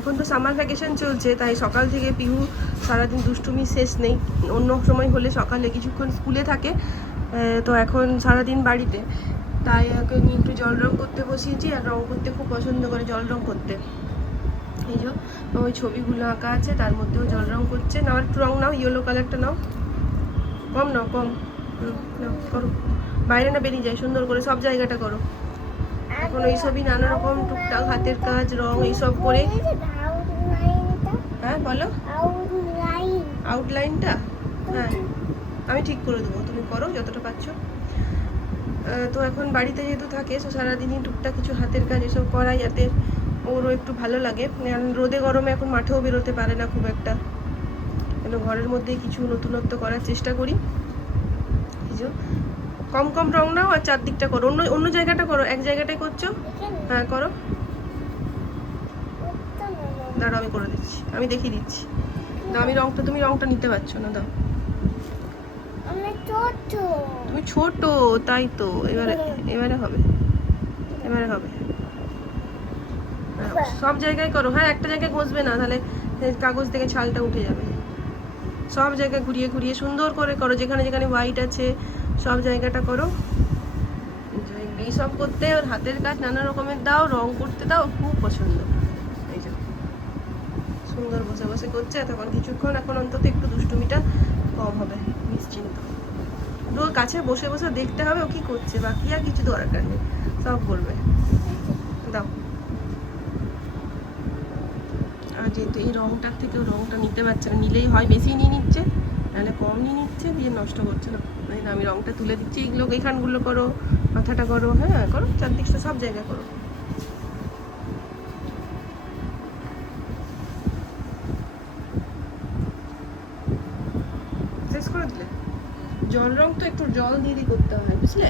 এখন তো summer vacation চলছে, তাই সকাল থেকে পিহু সারাদিন দুষ্টুমি শেষ নেই। অন্য সময় হলে সকালে কিছুক্ষণ স্কুলে থাকে, তো এখন সারাদিন বাড়িতে, তাই ওকে নিয়ে একটু জল রং করতে বসিয়েছি। আর রং করতে খুব পছন্দ করে, জল রং করতে। এই যে ওই ছবিগুলো আঁকা আছে, তার মধ্যেও জল রং করছে। না, একটু রং নাও, ইয়েলো কালারটা নাও, কম নাও, কম। নাও, করো। বাইরে না বেরিয়ে যায়, সুন্দর করে সব জায়গাটা করো। এখন এইসবই নানা রকম টুকটাক হাতের কাজ, রং এইসব করে। হ্যাঁ বলো, আউটলাইনটা হ্যাঁ আমি ঠিক করে দেবো, তুমি করো যতটা পারছো। তো এখন বাড়িতে যেহেতু থাকে, তো সারাদিনই টুকটাক কিছু হাতের কাজ এসব করাই, যাতে ওরও একটু ভালো লাগে। রোদে গরমে এখন মাঠেও বেরোতে পারে না খুব একটা, কেন ঘরের মধ্যেই কিছু নতুনত্ব করার চেষ্টা করি। কম কম রং নাও আর চারদিকটা করো, অন্য অন্য জায়গাটা করো, এক জায়গাটাই করছো। হ্যাঁ করো, দাঁড়াও আমি করে দিচ্ছি, আমি দেখিয়ে দিচ্ছি। দাও আমি রংটা, তুমি রংটা নিতে পারছো না, দাও। তুমি ছোট, তাই তো। এবারে এবারে হবে, এবারে হবে। সব জায়গায় করো, হ্যাঁ একটা জায়গায় ঘষবে না, তাহলে কাগজ থেকে ছালটা উঠে যাবে। সব জায়গায় ঘুরিয়ে ঘুরিয়ে সুন্দর করে করো, যেখানে যেখানে হোয়াইট আছে সব জায়গাটা করো। এইসব করতে ওর হাতের কাজ নানা রকমের দাও, রং করতে দাও, খুব পছন্দ। এই যে সুন্দর বসে বসে করছে, তখন কিছুক্ষণ এখন অন্তত একটু দুষ্টুমিটা কম হবে, নিশ্চিন্ত। ওর কাছে বসে বসে দেখতে হবে ও কি করছে, বাকি আর কিছু দরকার নেই, সব করবে। দাও। আর যেহেতু এই রংটার থেকে রংটা নিতে পারছে না, নিলেই হয় বেশি নিয়ে নিচ্ছে, নাহলে কম নিয়ে নিচ্ছে, দিয়ে নষ্ট করছে না। আমি রংটা তুলে দিচ্ছি, এইগুলো এইখানগুলো করো, মাথাটা করো, হ্যাঁ করো, চারদিকটা সব জায়গায় করো। শেষ করে দিলে? জল রং তো একটু জল দিয়ে দিয়ে করতে হয়, বুঝলে?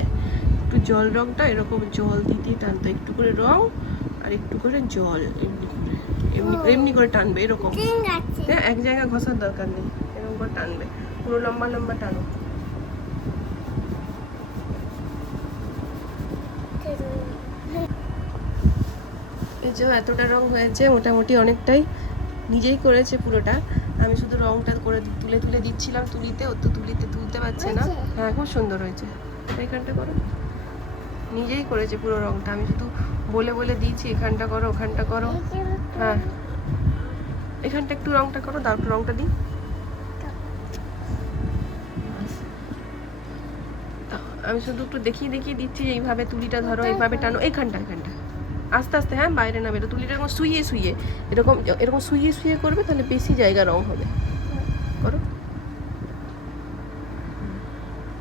একটু জল রংটা এরকম জল দিয়ে টানতো, একটু করে রং আর একটু করে জল, এমনি করে এমনি এমনি করে টানবে এরকম। হ্যাঁ এক জায়গায় ঘষার দরকার নেই, এরকম করে টানবে, পুরো লম্বা লম্বা টানো। এই যে এতটা রং হয়েছে, মোটামুটি অনেকটাই নিজেই করেছে পুরোটা। আমি শুধু রংটা করে তুলে তুলে দিচ্ছিলাম তুলিতে, ও তো তুলতে পারছে না। হ্যাঁ খুব সুন্দর হয়েছে, এখানটা করো। নিজেই করেছে পুরো রংটা, আমি শুধু বলে বলে দিয়েছি এখানটা করো ওখানটা করো। হ্যাঁ এখানটা একটু রংটা করো, দাও একটু রংটা দিই। আমি শুধু একটু দেখিয়ে দেখিয়ে দিচ্ছি যে এইভাবে তুলিটা ধরো, এইভাবে টানো, এখানটা এখানটা আস্তে আস্তে। হ্যাঁ বাইরে না বেরো, তুলিটা এরকম শুইয়ে শুইয়ে, এরকম এরকম শুইয়ে শুইয়ে করবে, তাহলে বেশি জায়গা রং হবে। করো।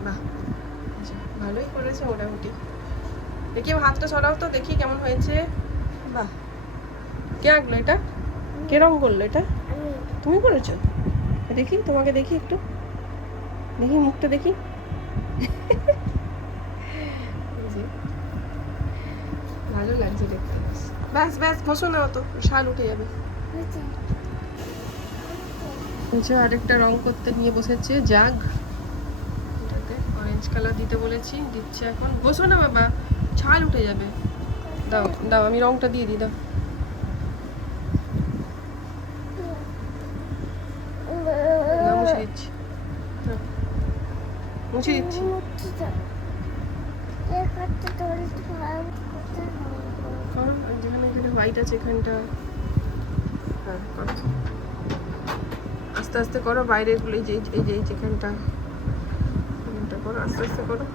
বাহ ভালোই করেছে মোটামুটি। দেখি হাতটা সরাও তো দেখি কেমন হয়েছে। বাহ, কে আঁকলো এটা? কে রং করলো এটা? তুমি করেছো? দেখি তোমাকে দেখি একটু, দেখি মুখটা দেখি। ভালো লাগছে দেখতে। ব্যাস ব্যাস ঘষো না, অত শাল উঠে যাবে। আরেকটা রং করতে নিয়ে বসেছে, জাগ, এটাতে অরেঞ্জ কালার দিতে বলেছি, দিচ্ছে এখন। বসো না বাবা, ছাল উঠে যাবে। দাও দাও আমি রংটা দিয়ে দিই, দাও। মুছে দিচ্ছি, মুছে দিচ্ছি। যেখানে যেখানে হোয়াইট আছে এখানটা, হ্যাঁ করো আস্তে আস্তে করো, বাইরের গুলো এই যে এই যে যেখানটা করো, আস্তে আস্তে করো।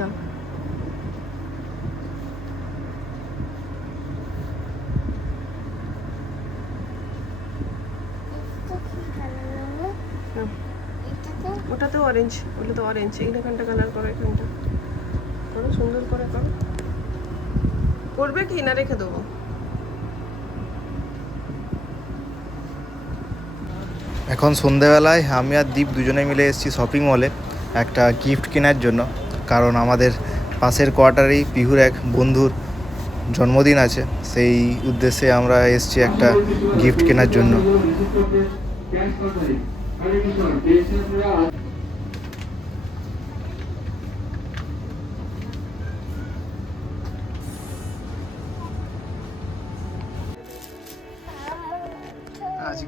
দাও। ওটা তো অরেঞ্জ, ওটা তো অরেঞ্জ, এইখানটা কালার করো, এখানটা করো, সুন্দর করে করো। করবে কি না রেখে দেবো? এখন সন্ধেবেলায় আমি আর দীপ দুজনে মিলে এসেছি শপিং মলে একটা গিফট কেনার জন্য, কারণ আমাদের পাশের কোয়ার্টারেই পিহুর এক বন্ধুর জন্মদিন আছে, সেই উদ্দেশ্যে আমরা এসেছি একটা গিফট কেনার জন্য।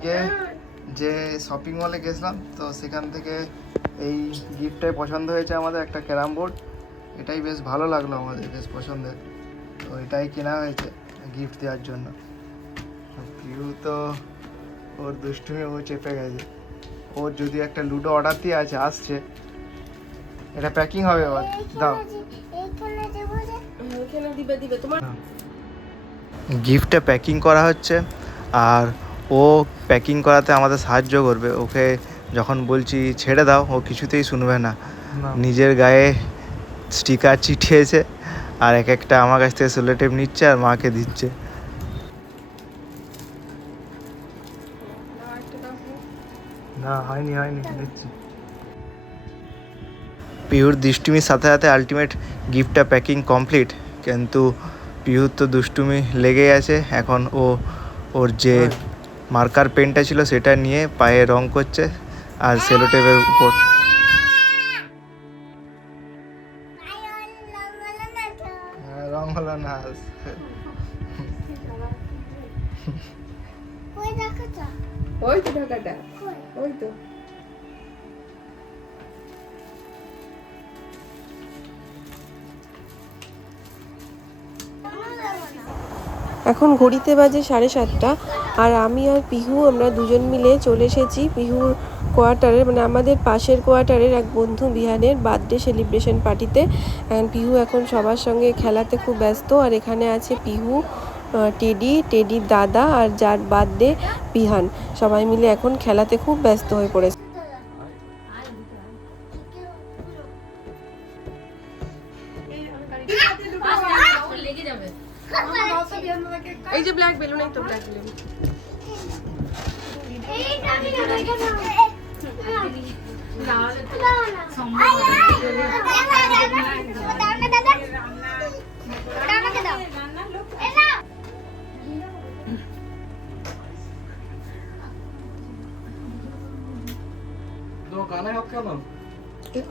আজকে যে শপিং মলে গেছিলাম তো সেখান থেকে এই গিফটটাই পছন্দ হয়েছে আমাদের, একটা ক্যারাম বোর্ড। এটাই বেশ ভালো লাগলো আমাদের, বেশ পছন্দের, তো এটাই কেনা হয়েছে গিফট দেওয়ার জন্য। পিউ তো ওর দুষ্টুমি ও চেপে গেছে, ওর যদি একটা লুডো অর্ডার দিয়ে আছে, আসছে, এটা প্যাকিং হবে এবার, দাও। গিফটটা প্যাকিং করা হচ্ছে আর ও প্যাকিং করাতে আমাদের সাহায্য করবে। ওকে যখন বলছি ছেড়ে দাও, ও কিছুতেই শুনবে না, নিজের গায়ে স্টিকার চিঠিয়েছে আর এক একটা আমার কাছ থেকে সেলো টেপ নিচ্ছে আর মাকে দিচ্ছে। না হয়নি দিচ্ছি। পিহুর দুষ্টুমির সাথে সাথে আলটিমেট গিফটটা প্যাকিং কমপ্লিট, কিন্তু পিহুর তো দুষ্টুমি লেগেই আছে। এখন ও ওর যে মার্কার পেনটা ছিল সেটা নিয়ে পায়ে রং করছে আর সেলো টেপের উপর। রং হলো না, ওই তো ঢাকাটা, ওই তো। এখন ঘড়িতে বাজে 7:30 আর আমি আর পিহু আমরা দুজন মিলে চলে এসেছি পিহুর কোয়ার্টারের, মানে আমাদের পাশের কোয়ার্টারের এক বন্ধু বিহানের বার্থডে সেলিব্রেশন পার্টিতে। পিহু এখন সবার সঙ্গে খেলাতে খুব ব্যস্ত, আর এখানে আছে পিহু, টেডির দাদা আর যার বার্থডে বিহান, সবাই মিলে এখন খেলাতে খুব ব্যস্ত হয়ে পড়েছে। এই যে ব্ল্যাক বেলুন, এই তো ব্ল্যাক বেলুন।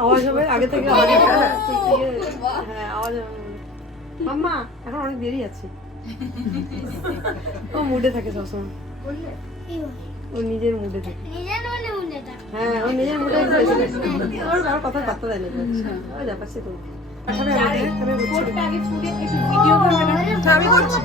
আওয়াজ হবে আগে থেকে, আওয়াজ হবে। হ্যাঁ আওয়াজ হবে। মাম্মা এখন অনেক দেরি আছে। ও মুডে থাকে সবসময়, ও নিজের মুডে থাকে। হ্যাঁ ও নিজের মুডে থাকে, ওর কারো কথা পাত্তা দেয় না। ওই ব্যাপারটা তো পাঠাবে আমাকে, আমি বলছি আমি করছি।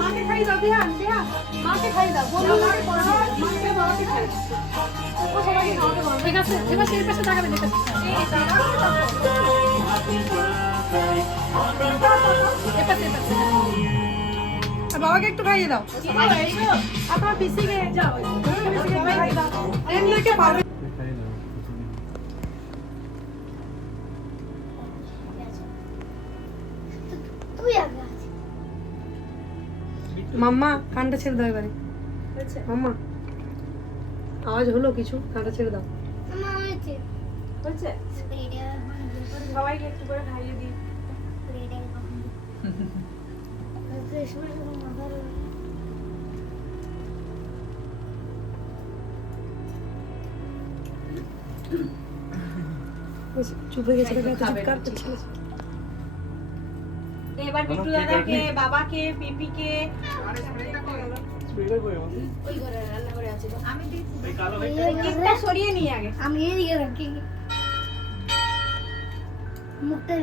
মাকে খাই দাও, বিহান বিহান মাকে খাই দাও, বলো মাকে পড়াও, মাকে বাবাকে খাই দাও। ও সবাইকে খাওয়াতে বলো, ঠিক আছে? এবার সেই পাশে তাকাবে, ঠিক আছে? এই পাশে বাবাকে একটু খাইয়ে দাও। আপনার পিসিকে যাও, পিসিকে খাই দাও। এমনিকে পাবে। মাম্মা কানটা ছেড়ে দাও এবারে। মাম্মা আওয়াজ হলো কিছু, কানটা ছেড়ে দাও। সবাইকে একটু করে খাইয়ে দিই। চুপ হয়ে গেছে, চিৎকার করছিল। এবার বিট্টু দাদাকে, বাবাকে, পিপিকে কেকটা সরিয়ে নিয়ে আগে। আমি এদিকে রাখি মুখটা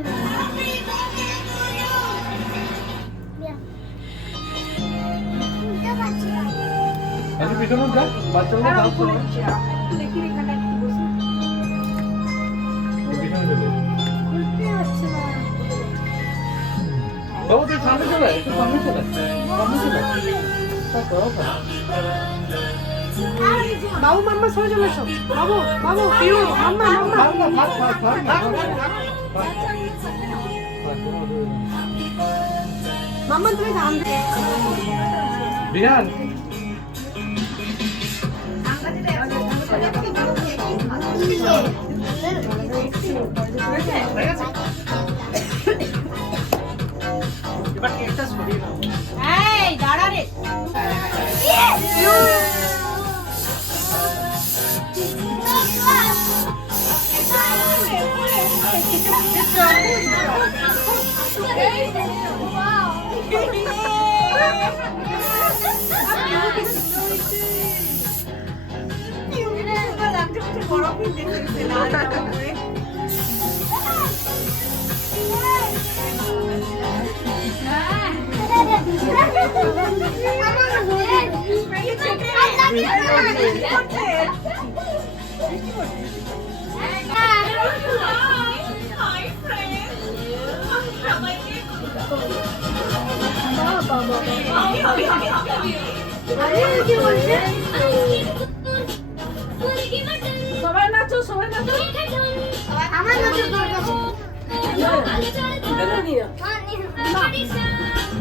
দেখি এখানে একটু বসে। খুলতে হচ্ছে না। বাবু তুই সামনে চলে, একটু সামনে চলে, সামনে চলে। বাবু মাম্মা সরে চলে এসো। বাবু বাবু পিউ মাম্মা মাম্মা মাম্মা তুমি গান বিহান এই দাঁড়া রে সবাই নাচো সবাই নাচো আমার নাচের দরকার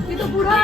তুই তো বুড়া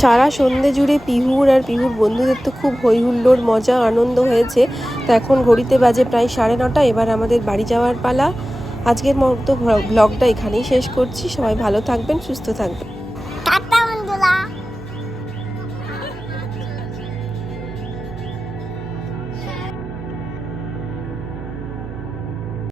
সারা সন্ধে জুড়ে পিহুর আর পিহুর বন্ধুদের তো খুব হই হুল্লোড় মজা আনন্দ হয়েছে। তো এখন ঘড়িতে বাজে প্রায় 9:30। এবার আমাদের বাড়ি যাওয়ার পালা। আজকের মতো ব্লগটা এখানেই শেষ করছি। সবাই ভালো থাকবেন, সুস্থ থাকবেন।